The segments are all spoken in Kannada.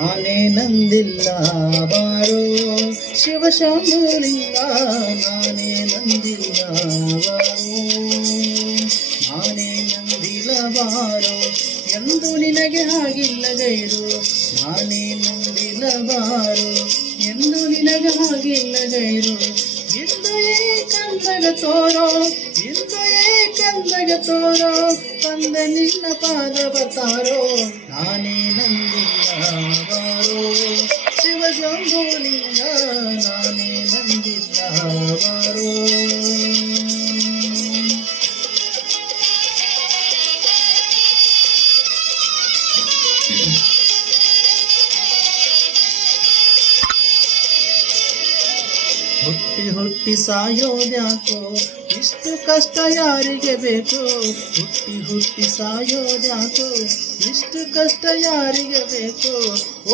ನಾನೇ ನಂದಿಲ್ಲ ಬಾರೋ ಶಿವಶಂಭುಲಿಂಗ, ನಾನೇ ನಂದಿಲ್ಲ ಬಾರೋ, ನಾನೇ ನಂದಿಲ್ಲ ಬಾರೋ ಎಂದು ನಿನಗೆ ಆಗಿಲ್ಲ ಗೈರು, ನಾನೇ ನಂದಿಲ್ಲ ಬಾರೋ ಎಂದು ನಿನಗೆ ಆಗಿಲ್ಲ ಗೈರು. ಇಂದು ಕಂದಗ ತೋರೋ, ಇಂದು ಕಂದಗ ತೋರೋ, ತಂದ ನಿನ್ನ ಪಾದವ ತಾರೋ, ನಾನೇ ನಂದಿಲ್ಲ ಬಾರೋ ಶಿವಶಂಭುಲಿಂಗ, ನಾನೇ ನಂದಿಲ್ಲ ಬಾರೋ. ಹುಟ್ಟಿ ಹುಟ್ಟಿ ಸಾಯೋದ್ಯಾಕೋ ಇಷ್ಟು ಕಷ್ಟ ಯಾರಿಗೆ ಬೇಕು, ಹುಟ್ಟಿ ಹುಟ್ಟಿ ಸಾಯೋದ್ಯಾಕೋ ಇಷ್ಟು ಕಷ್ಟ ಯಾರಿಗೆ ಬೇಕು.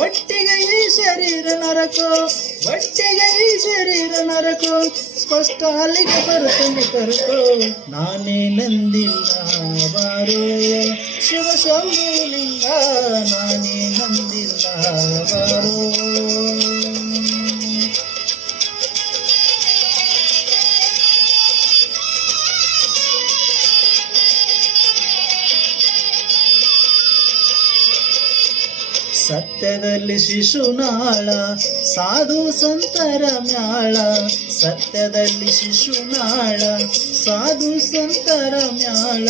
ಒಟ್ಟಿಗೆ ಈ ಶರೀರ ನರಕೋ, ಒಟ್ಟಿಗೆ ಈ ಶರೀರ ನರಕೋ, ಸ್ಪಷ್ಟ ಅಲ್ಲಿಗೆ ಬರುತ್ತಾನೆ ಕರಕೋ, ನಾನೇ ನಂದಿಲ್ಲ ಬಾರೋ ಶಿವಶಂಭುಲಿಂಗ, ನಾನೇ ನಂದಿಲ್ಲ ಬಾರೋ. ಸತ್ಯದಲ್ಲಿ ಶಿಶುನಾಳ ಸಾಧು ಸಂತರ ಮ್ಯಾಳ, ಸತ್ಯದಲ್ಲಿ ಶಿಶುನಾಳ ಸಾಧು ಸಂತರ ಮ್ಯಾಳ,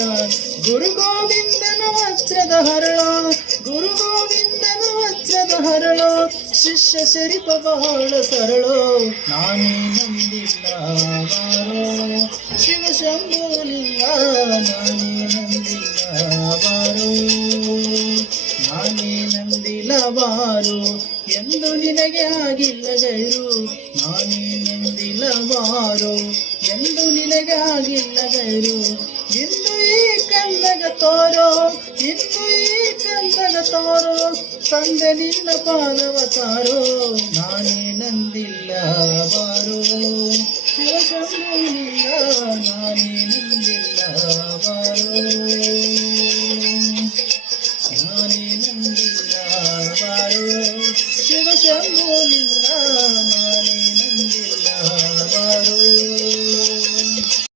ಗುರು ಗೋವಿಂದನ ವಜ್ರದ ಹರಳೋ, ಗುರು ಗೋವಿಂದನ ವಜ್ರದ ಹರಳೋ, ಶಿಷ್ಯ ಶರೀಫ ಬಹಳ ಸರಳೋ, ನಾನೇ ನಂದಿಲ್ಲ ಬಾರೋ ಶಿವಶಂಭುಲಿಂಗ, ನಾನೇ ನಂದಿಲ್ಲ ಬಾರೋ, ನಾನೇ ನಂದಿಲ್ಲ ಬಾರೋ ಎಂದು ನಿನಗೆ ಆಗಿಲ್ಲ ಗೈರು, ನಾನೇ ನಂದಿಲ್ಲ ಬಾರೋ ಎಂದು ನಿನಗೆ ಆಗಿಲ್ಲ ಗೈರು. ಇಂದು ಈ ಕಂದಗ ತೋರೋ, ಇಂದು ಈ ಕಂದಗ ತೋರೋ, ತಂದೆ ನಿನ್ನ ಪಾದವ ತಾರೋ, ನಾನೇ ನಂದಿಲ್ಲ ಬಾರೋ ಶಿವಶಂಭುಲಿಂಗ.